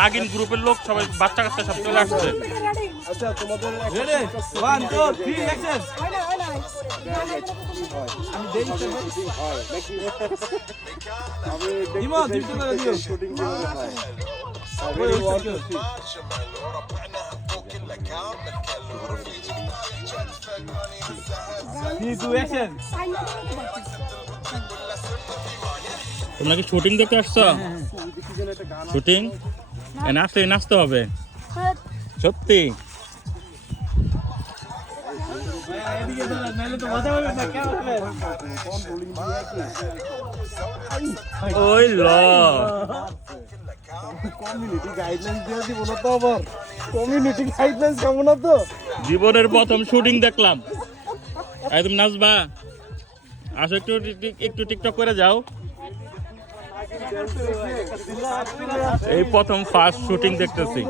নাগিন গ্রুপের লোক সবাই বাচ্চা কাচ্চা সব চলে আসছে। আচ্ছা তোমাদের তোমরা কি শুটিং দেখতে আসছো? শুটিং নাচতে নাচতে হবে সত্যি। ওই ল কমিউনিটি গাইডলাইন দিয়ে দিব না তো আবার। কমিউনিটি গাইডলাইন কেমন না তো? জীবনের প্রথম শুটিং দেখলাম। তুমি নাচবা? আসো একটু একটু টিকটক করে যাও। এই প্রথম ফার্স্ট শুটিং দেখতেছি।